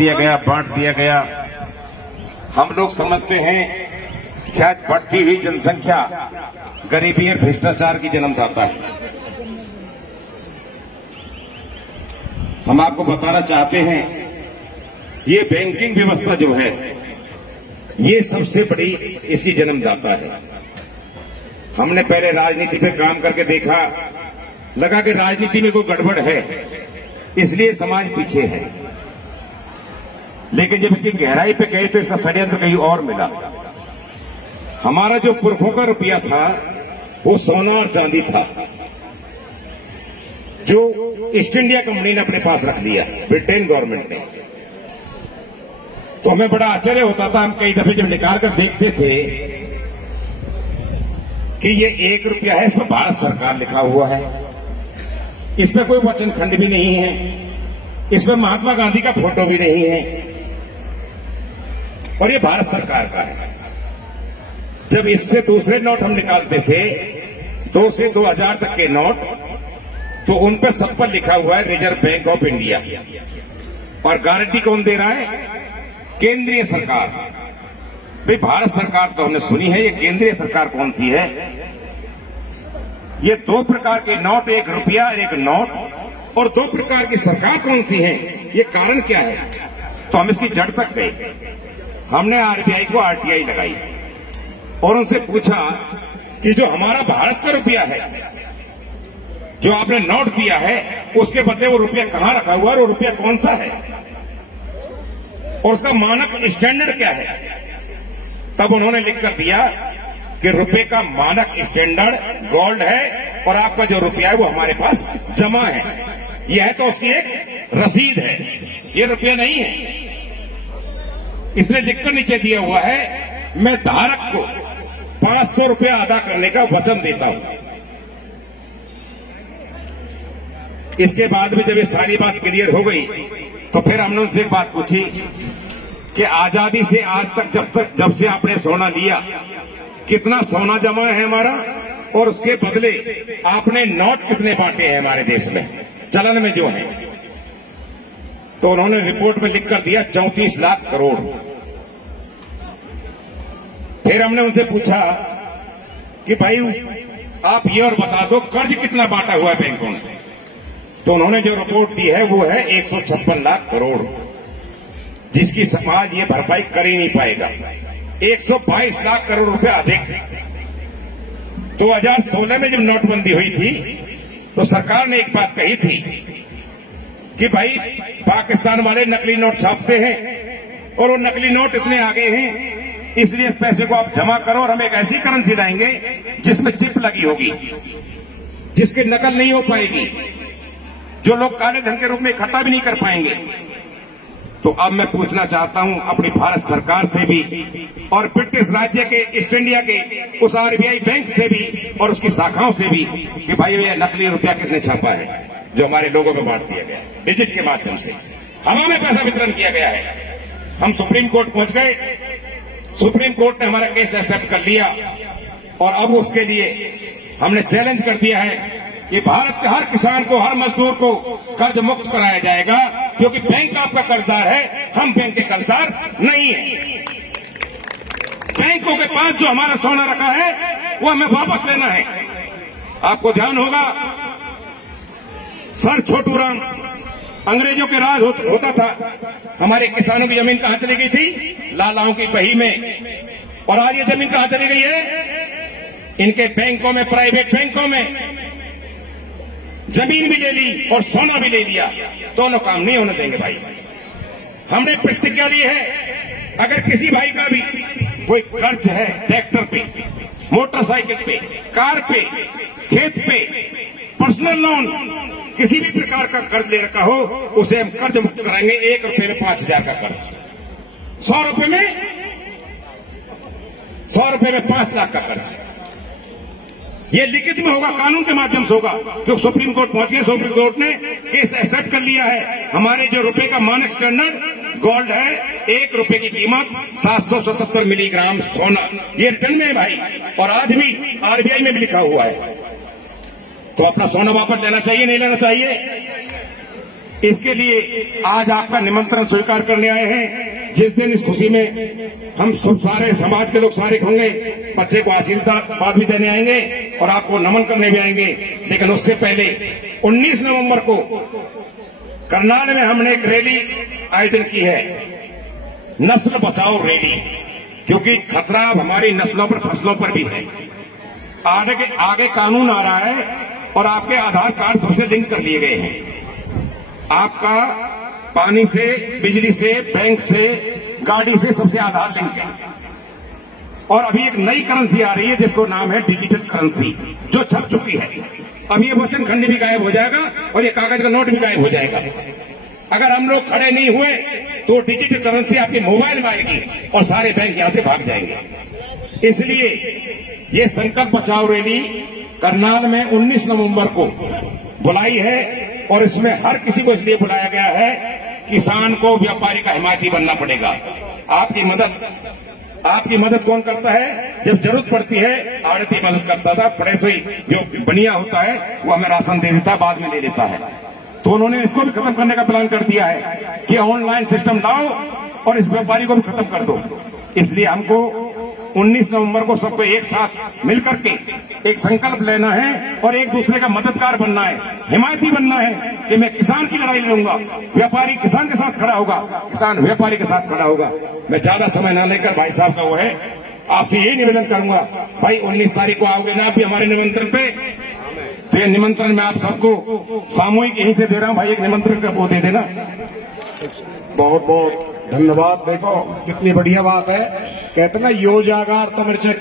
दिया गया, बांट दिया गया। हम लोग समझते हैं शायद बढ़ती हुई जनसंख्या गरीबी और भ्रष्टाचार की जन्मदाता है। हम आपको बताना चाहते हैं ये बैंकिंग व्यवस्था जो है ये सबसे बड़ी इसकी जन्मदाता है। हमने पहले राजनीति पे काम करके देखा, लगा कि राजनीति में कोई गड़बड़ है इसलिए समाज पीछे है, लेकिन जब इसकी गहराई पे गए तो इसका षड्यंत्र कहीं और मिला। हमारा जो पुरखों का रुपया था वो सोना और चांदी था जो ईस्ट इंडिया कंपनी ने अपने पास रख लिया, ब्रिटेन गवर्नमेंट ने। तो हमें बड़ा आश्चर्य होता था, हम कई दफे जब निकाल कर देखते थे कि ये 1 रुपया है, इसमें भारत सरकार लिखा हुआ है, इसमें कोई वचन खंड भी नहीं है, इसमें महात्मा गांधी का फोटो भी नहीं है और ये भारत सरकार का है। जब इससे दूसरे नोट हम निकालते थे 2 से 2000 तक के नोट, तो उन पर सब पर लिखा हुआ है रिजर्व बैंक ऑफ इंडिया, और गारंटी कौन दे रहा है? केंद्रीय सरकार। भाई भारत सरकार तो हमने सुनी है, ये केंद्रीय सरकार कौन सी है? ये 2 प्रकार के नोट, 1 रुपया और 1 नोट, और 2 प्रकार की सरकार कौन सी है? ये कारण क्या है? तो हम इसकी जड़ तक गए। हमने आरबीआई को आरटीआई लगाई और उनसे पूछा कि जो हमारा भारत का रुपया है, जो आपने नोट दिया है, उसके बदले वो रुपया कहां रखा हुआ है और वो रुपया कौन सा है और उसका मानक स्टैंडर्ड क्या है? तब उन्होंने लिख कर दिया कि रुपए का मानक स्टैंडर्ड गोल्ड है और आपका जो रुपया है वो हमारे पास जमा है। यह है तो उसकी एक रसीद है, ये रुपया नहीं है। इसने लिखकर नीचे दिया हुआ है, मैं धारक को 500 रुपया अदा करने का वचन देता हूं। इसके बाद में जब ये सारी बात क्लियर हो गई तो फिर हमने उनसे एक बात पूछी कि आजादी से आज तक जब से आपने सोना लिया कितना सोना जमा है हमारा, और उसके बदले आपने नोट कितने बांटे हैं हमारे देश में चलन में जो है? तो उन्होंने रिपोर्ट में लिख कर दिया 34 लाख करोड़। फिर हमने उनसे पूछा कि भाई आप ये और बता दो कर्ज कितना बांटा हुआ है बैंकों ने? तो उन्होंने जो रिपोर्ट दी है वो है 156 लाख करोड़, जिसकी समाज ये भरपाई कर ही नहीं पाएगा। 122 लाख करोड़ रुपया अधिक। 2016 में जब नोटबंदी हुई थी तो सरकार ने एक बात कही थी कि भाई पाकिस्तान वाले नकली नोट छापते हैं और वो नकली नोट इतने आ गए हैं, इसलिए इस पैसे को आप जमा करो और हम एक ऐसी करेंसी लाएंगे जिसमें चिप लगी होगी, जिसकी नकल नहीं हो पाएगी, जो लोग काले धन के रूप में इकट्ठा भी नहीं कर पाएंगे। तो अब मैं पूछना चाहता हूं अपनी भारत सरकार से भी और ब्रिटिश राज्य के ईस्ट इंडिया के उस आरबीआई बैंक से भी और उसकी शाखाओं से भी कि भाई ये नकली रुपया किसने छापा है जो हमारे लोगों में बांट दिया गया, डिजिट के माध्यम से हवा में पैसा वितरण किया गया है। हम सुप्रीम कोर्ट पहुंच गए, सुप्रीम कोर्ट ने हमारा केस एक्सेप्ट कर लिया और अब उसके लिए हमने चैलेंज कर दिया है कि भारत के हर किसान को, हर मजदूर को कर्ज मुक्त कराया जाएगा, क्योंकि बैंक आपका कर्जदार है, हम बैंक के कर्जदार नहीं है। बैंकों के पास जो हमारा सोना रखा है वो हमें वापस लेना है। आपको ध्यान होगा सर छोटू राम, अंग्रेजों के राज होता था, हमारे किसानों की जमीन कहां चली गई थी? लालाओं की बही में। और आज ये जमीन कहां चली गई है? इनके बैंकों में, प्राइवेट बैंकों में। जमीन भी ले ली और सोना भी ले लिया, दोनों काम नहीं होने देंगे भाई। हमने प्रतिज्ञा ली है, अगर किसी भाई का भी कोई कर्ज है ट्रैक्टर पे, मोटरसाइकिल पे, कार पे, खेत पे, पर्सनल लोन, किसी भी प्रकार का कर्ज ले रखा हो, उसे हम कर्ज मुक्त कराएंगे। 1 रुपये में 5000 का कर्ज, 100 रुपये में 5 लाख का कर्ज। ये लिखित में होगा, कानून के माध्यम से होगा, जो सुप्रीम कोर्ट पहुंच गया। सुप्रीम कोर्ट ने केस एक्सेप्ट कर लिया है। हमारे जो रुपए का मानक स्टैंडर्ड गोल्ड है, 1 रुपए की कीमत 777 मिलीग्राम सोना, ये रिटर्न में है भाई, और आज भी आरबीआई में भी लिखा हुआ है। तो अपना सोना वापस लेना चाहिए, नहीं लेना चाहिए? इसके लिए आज आपका निमंत्रण स्वीकार करने आए हैं। जिस दिन इस खुशी में हम सब सारे समाज के लोग शारिक होंगे, बच्चे को आशीर्वाद भी देने आएंगे और आपको नमन करने भी आएंगे। लेकिन उससे पहले 19 नवंबर को करनाल में हमने एक रैली आयोजन की है, नस्ल बचाओ रैली, क्योंकि खतरा हमारी नस्लों पर, फसलों पर भी है। आगे कानून आ रहा है और आपके आधार कार्ड सबसे लिंक कर लिए गए हैं। आपका पानी से, बिजली से, बैंक से, गाड़ी से सबसे आधार लिंक है। और अभी एक नई करेंसी आ रही है जिसको नाम है डिजिटल करेंसी, जो छप चुकी है। अब ये वचन खंड भी गायब हो जाएगा और ये कागज का नोट भी गायब हो जाएगा। अगर हम लोग खड़े नहीं हुए तो डिजिटल करेंसी आपके मोबाइल में आएगी और सारे बैंक यहां से भाग जाएंगे। इसलिए ये संकल्प बचाओ रैली करनाल में 19 नवंबर को बुलाई है और इसमें हर किसी को इसलिए बुलाया गया है, किसान को व्यापारी का हिमायती बनना पड़ेगा। आपकी मदद कौन करता है? जब जरूरत पड़ती है आड़ती मदद करता था, बड़े से जो बनिया होता है वो हमें राशन दे देता है, बाद में ले लेता है। तो उन्होंने इसको भी खत्म करने का प्लान कर दिया है कि ऑनलाइन सिस्टम लाओ और इस व्यापारी को भी खत्म कर दो। इसलिए हमको 19 नवंबर को सबको एक साथ मिलकर के एक संकल्प लेना है और एक दूसरे का मददगार बनना है, हिमायती बनना है कि मैं किसान की लड़ाई लड़ूंगा, व्यापारी किसान के साथ खड़ा होगा, किसान व्यापारी के साथ खड़ा होगा। मैं ज्यादा समय ना लेकर भाई साहब का वो है, आपसे ये निवेदन करूंगा, भाई 19 तारीख को आओगे ना आप भी हमारे निमंत्रण पे, तो ये निमंत्रण मैं आप सबको सामूहिक यहीं से दे रहा हूं भाई, एक निमंत्रण का वो दे देना। बहुत बहुत धन्यवाद। देखो कितनी बढ़िया बात है, कहते ना यो जागार तमिर्चे